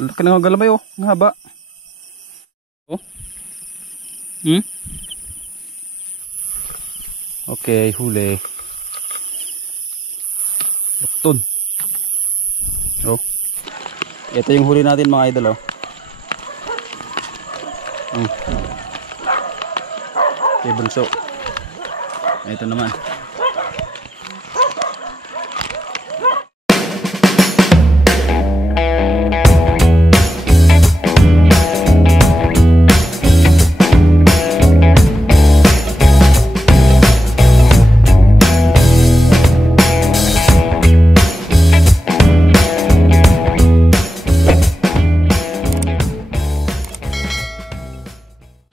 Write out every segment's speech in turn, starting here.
Ang laki ng galamay oh. Ang haba. Oh. Okay, huli. Lukton. Oh. Ito yung huli natin mga idol oh. Okay, bunso. Ito naman.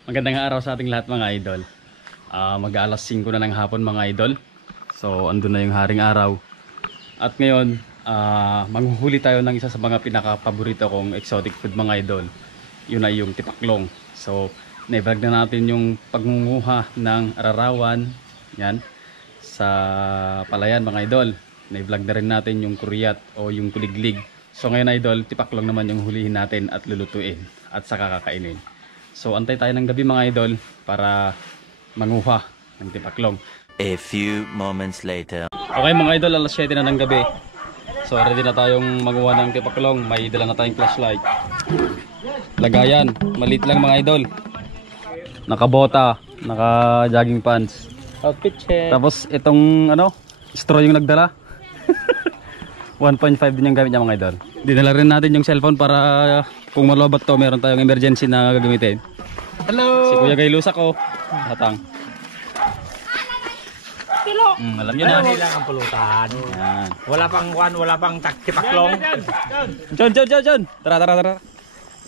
Magandang araw sa ating lahat mga idol. Mag-alas 5 na ng hapon mga idol. So andun na yung haring araw. At ngayon manghuhuli tayo ng isa sa mga pinaka-paborito kong exotic food mga idol. Yun ay yung tipaklong. So na-vlog na natin yung pagngunguha ng ararawan yan, sa palayan mga idol. Na-vlog na rin natin yung kuryat o yung kuliglig. So ngayon idol, tipaklong naman yung hulihin natin at lulutuin at saka kakainin. So antay tayo ng gabi mga idol para manguha ng tipaklong. A few moments later. Okay mga idol, alas 7 na ng gabi. So ready na tayong manguha ng tipaklong. May dala na tayong flashlight. Lagayan, maliit lang mga idol. Nakabota, naka-jogging pants. Outfit check. Tapos itong straw yung nagdala. 1.5 din yung gamit niya mga idol. Dinala rin natin yung cellphone para kung malobat to, meron tayong emergency na gagamitin. Hello! Si Kuya Gaylusak ko. Hatang. Alam nyo na. Hindi lang ang pulutan. Yan. Wala pang tipaklong. John! Tara.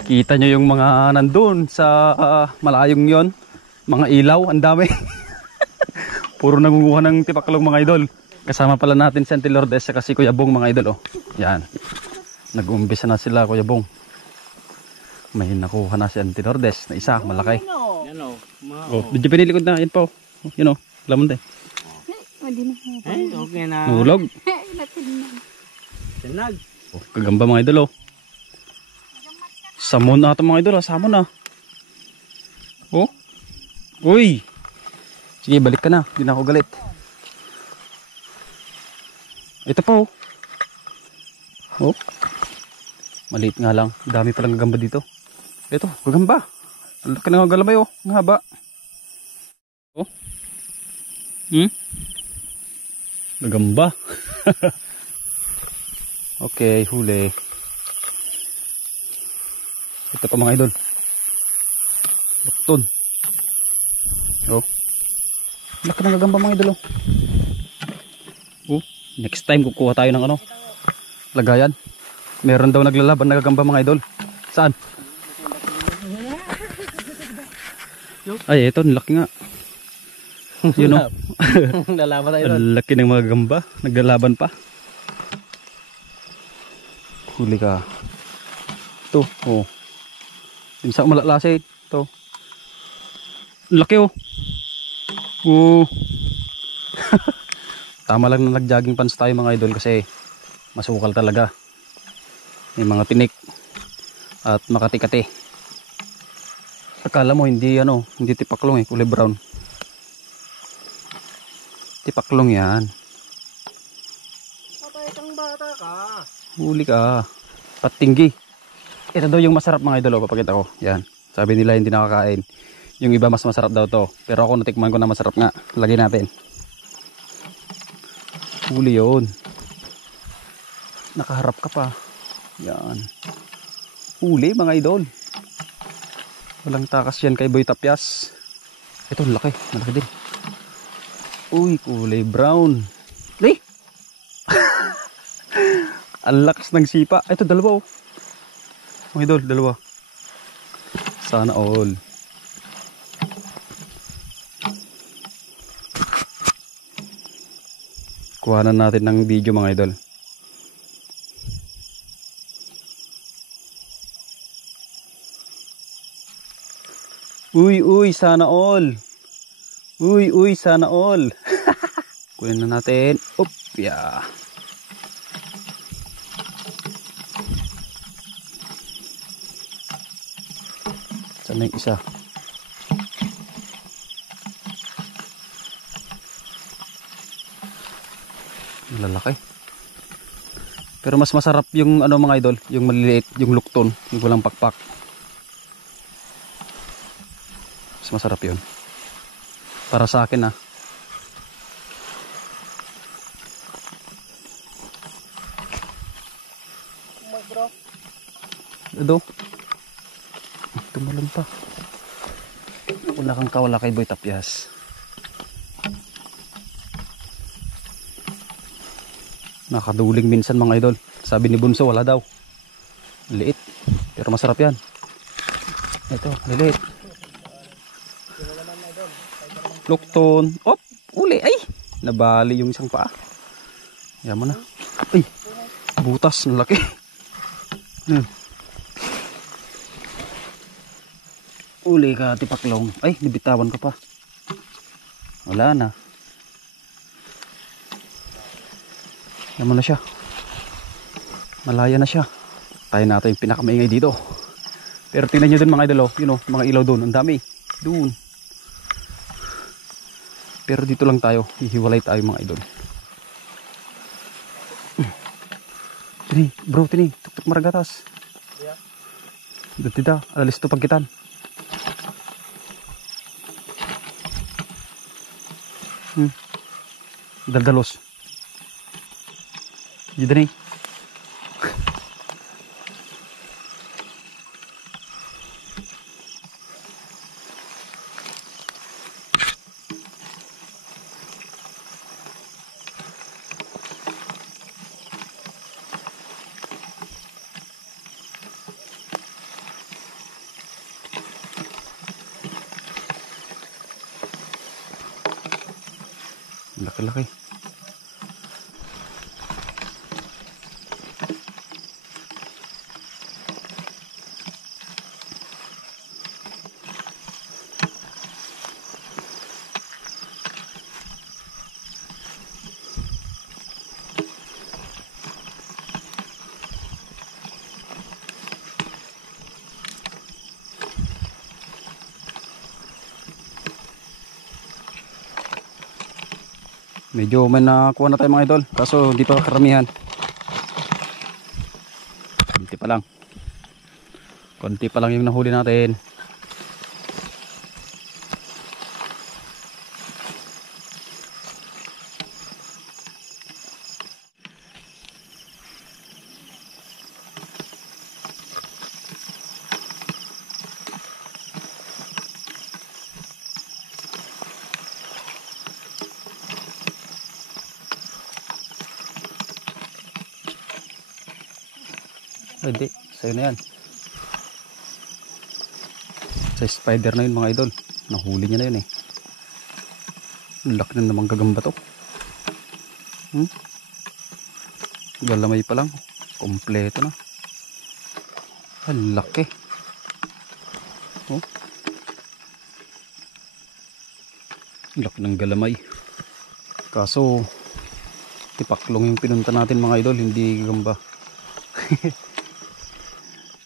Kita nyo yung mga nandun sa malayong yon. Mga ilaw, ang dami. Puro nangunguha ng tipaklong mga idol. Kasama pala natin si Auntie Lourdes kasi Kuya Bong mga idol oh. Yan. Nag-uumpisa na sila Kuya Bong. May nakuha na si Auntie Lourdes na isa, malaki. Yan o. Oh, medyo pinilikod na yun po. Yun oh, lamon din. Okay na. Nahulog. Tinag. Oh, kagamba mga idol oh. Samon na ito mga idol, samon na. Oh. Uy. Sige, balik ka na. Hindi na ako galit. Ito pa oh. Oh. Maliit nga lang. Dami palang gagamba dito. Ito, gagamba. Ang laki ng galamay oh. Ang haba. Oh. Gagamba. Okay, huli. Ito pa mga idol. Lukton. Oh. Laki ng gagamba mga idol oh. Oh. Next time kukuha tayo ng lagayan. Meron daw naglalaban na gagamba mga idol. Saan? Ay, ito, laki nga. Yun o. Lalaban tayo doon. Laki ng mga gamba. Naglalaban pa. Huli ka. Ito, oh. Imsak malalasay. Ito. Laki oh. Oh. Tama lang na nag-jogging pants tayo mga idol kasi masukal talaga. May mga tinik at makati-kati. Akala mo hindi hindi tipaklong kulay brown. Tipaklong yan. Patay kang bata ka. Huli ka. Patinggi. Ito daw yung masarap mga idol, papakita ko. Yan. Sabi nila hindi nakakain. Yung iba mas masarap daw to. Pero ako natikman ko na masarap nga. Lagay natin. Huli yun. Nakaharap ka pa. Yan. Huli mga idol. Walang takas yan kay Boy Tapyas. Ito laki. Malaki din. Uy, kulay brown. Li! Ang lakas ng sipa. Ito dalawa oh. Mga idol, dalawa. Sana all. Kuhanan natin ng video mga idol. Uy, sana all. Uy, sana all. Kunin na natin. Op, yeah. Saan na yung isa? Lalaki. Pero mas masarap yung ano mga idol, yung maliliit, yung lukton, yung walang pakpak. Mas masarap yun. Para sa akin ah. Ito. Tumalon pa. Wala kang kawala kay Boy Tapyas. Nakaduling minsan mga idol. Sabi ni Bunso wala daw. Liit. Pero masarap yan. Ito, liliit. Lukton. Op! Uli! Ay! Nabali yung isang paa. Yan mo na. Ay! Butas. Nalaki. Uli ka tipaklong. Ay! Nibitawan ka pa. Wala na. Yan mo na siya. Malaya na siya. Tayo natin yung pinakamaingay dito. Pero tingnan nyo dun mga idol, you know, mga ilaw dun. Ang dami. Dun. Pero dito lang tayo. Hihiwalay tayo mga idol. Tini, bro, tini. Tuktok maragatas. Yeah. Dito, alis to pagkitan. Daldalos. Dito nih. Laki-laki. Medyo may nakuha na tayo mga idol. Kaso di pa karamihan. Konti pa lang. Konti pa lang yung nahuli natin. Hindi, sa'yo na yan. Sa spider na yun mga idol. Nahuli niya na yun eh. Laki na namang gagamba to. Galamay pa lang. Kompleto na. Ang laki. Oh. Laki ng galamay. Kaso tipaklong yung pinunta natin mga idol. Hindi gagamba.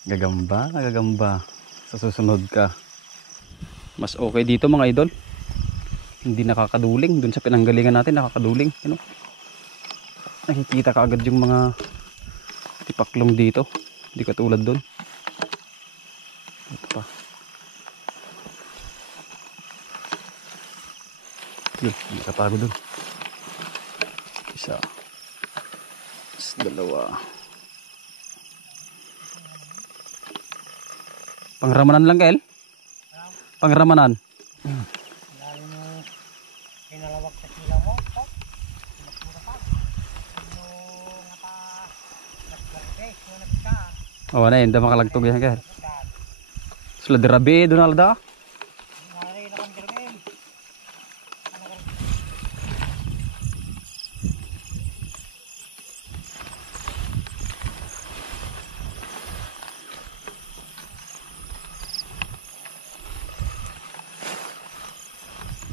Gagamba sa susunod ka. Mas okay dito mga idol, hindi nakakaduling. Dun sa pinanggalingan natin nakakaduling, you know? Nakikita ka agad yung mga tipaklong dito, hindi katulad dun. Ito pa yun, nakatago dun. Isa, dalawa. Pangramanan lang, Kel? Pangramanan. Lalo mo pinalawag sa sila mo. Pinagpura pa. Yung naglarge. Yung nagka. Oo na yun, makalagtog yan, Kel. Sula dirabi, doon alda. Nari na kang dirgin.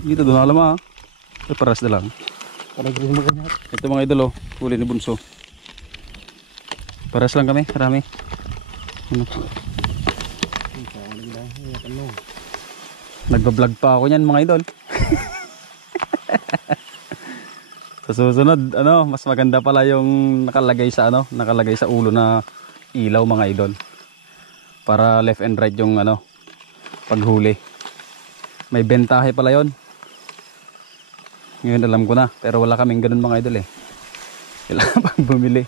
Dito doon alam ah. Paras na lang. Ito mga idol oh, huli ni Bunso. Paras lang kami, marami. Ano? Nagbablog pa ako niyan mga idol. Sa susunod, ano, mas maganda pala yung nakalagay sa ulo na ilaw mga idol. Para left and right yung ano, paghuli. May bentahe pala yon. Ngayon alam ko na, pero wala kaming ganun mga idol eh. Kailangan pang bumili.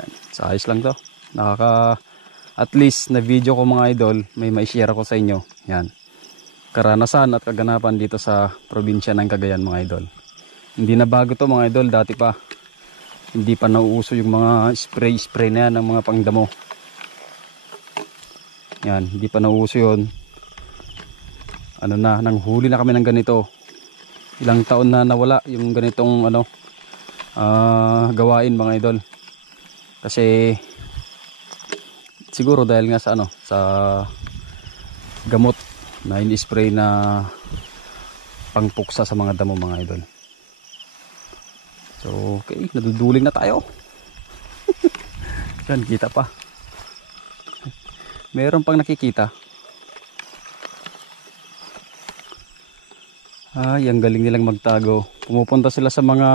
Yan, sa ayos lang to. At least na video ko mga idol, may ma-share ako sa inyo. Yan. Karanasan at kaganapan dito sa probinsya ng Cagayan mga idol. Hindi na bago to mga idol, dati pa. Hindi pa nauuso yung mga spray na yan ng mga pangdamo. Yan, hindi pa nauuso yun. Ano na, nang huli na kami ng ganito. Ilang taon na nawala yung ganitong ano, gawain mga idol. Kasi siguro dahil nga sa ano, sa gamot na ini-spray na pangpuksa sa mga damo mga idol. So okay, naduduling na tayo. Yan, kita pa. Meron pang nakikita. Ay, ang galing nilang magtago. Pumupunta sila sa mga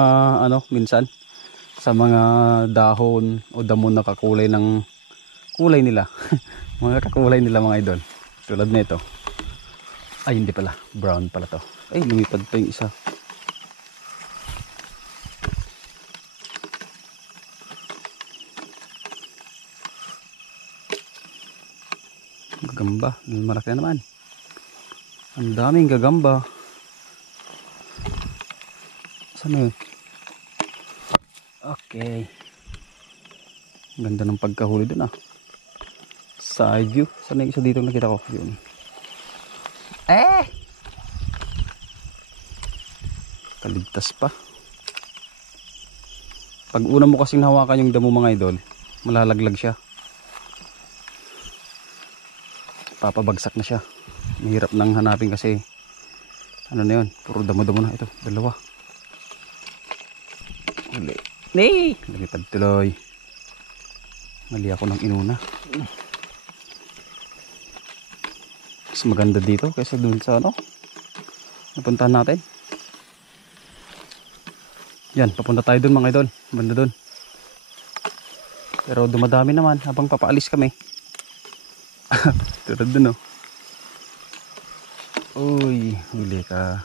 ano, minsan sa mga dahon o damo na kakulay ng kulay nila. Mga kakulay nila mga idol. Tulad nito. Ay, hindi pala. Brown pala to. Ay, lumipad pa yung isa. Gagamba. Malaki na naman. Ang daming gagamba. Saan na yun? Okay. Ganda ng pagkahuli dun ah. Side view. Saan na yung isa dito nakita ko? Yun. Kaligtas pa. Pag una mo kasing hawakan yung damo mga idol, malalaglag siya. Papabagsak na siya. Mahirap nang hanapin kasi ano na yun, puro damo-damo na. Ito, dalawa. Uli. Nee! Lumipad tuloy. Mali ako ng inuna. Mas maganda dito kaysa dun sa ano napuntahan natin. Yan, papunta tayo dun mga idol. Banda dun. Pero dumadami naman habang papaalis kami. Tulad dun oh. Uy, huli ka.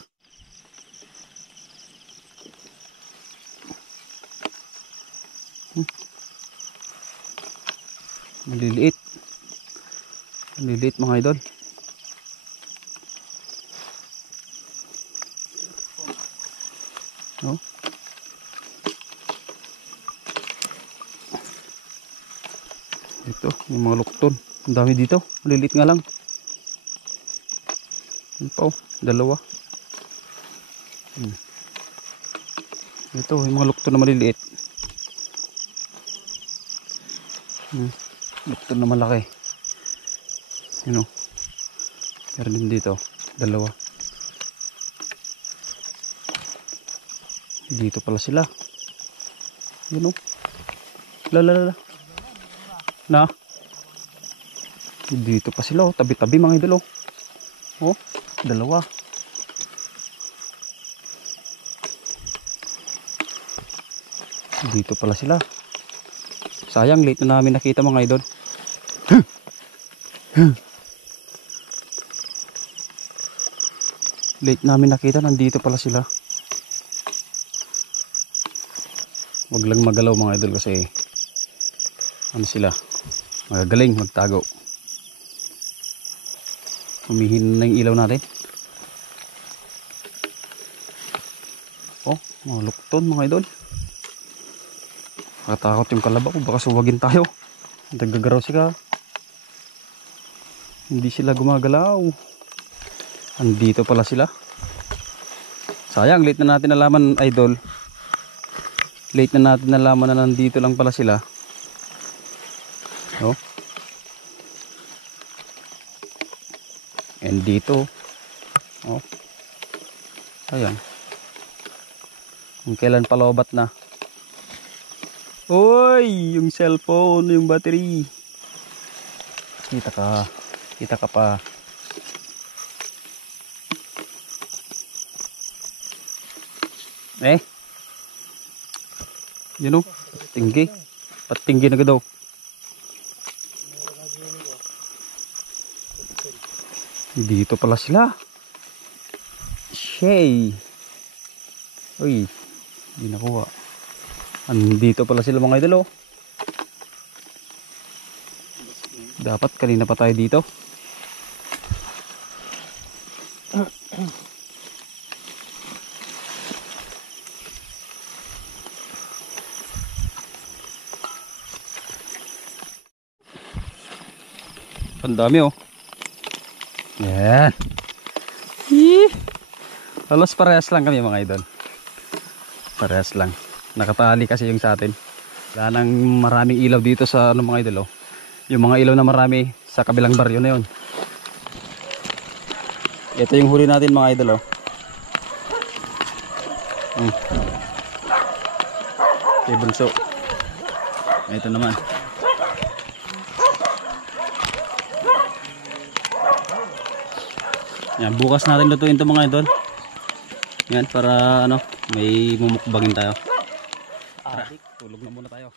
Maliliit. Maliliit mga idol. Oh. Ito, yung mga lukton. Ang dami dito. Maliliit nga lang. Yan pa oh, dalawa. Ito, yung mga lukton na maliliit. Lukton na malaki. Yun oh. Meron din dito. Dalawa. Dito pala sila. Yun oh. Lalala. Na. Dito pa sila oh. Tabi-tabi mga idol oh. Oh, dalawa. Dito pala sila. Sayang, late na namin nakita mga idol. Late namin nakita, nandito pala sila. Wag lang magalaw mga idol kasi ano sila, magagaling magtago. Humihina na yung ilaw natin. Oh, mga lukton mga idol. Nakatakot yung kalabaw, baka suwagin tayo. Nagagaraw sila. Hindi sila gumagalaw. Andito pala sila. Sayang, late na natin nalaman idol. Late na natin nalaman na nandito lang pala sila. Oh. And dito. Oh. Ayan. Kung kailan palobat na. Uy, yung cellphone, yung battery. Kita ka. Kita ka pa. Eh. Yun o. Tinggi. Patinggi na daw. Dito pala sila. Shay. Uy. Hindi nakuha. Andito pala sila mga idol oh. Dapat kanina pa tayo dito. Ang dami oh. Yan. Halos parehas lang kami mga idol. Parehas lang. Nakatali kasi yung sa atin. Wala nang maraming ilaw dito sa ano mga idol oh. Yung mga ilaw na marami sa kabilang baryo na yun. Ito yung huli natin mga idol oh. Okay, bunso. Ito naman. Yan, bukas natin lutuin ito mga idol. Yan, para ano, may mumukbangin tayo. Tara, tulog na muna tayo.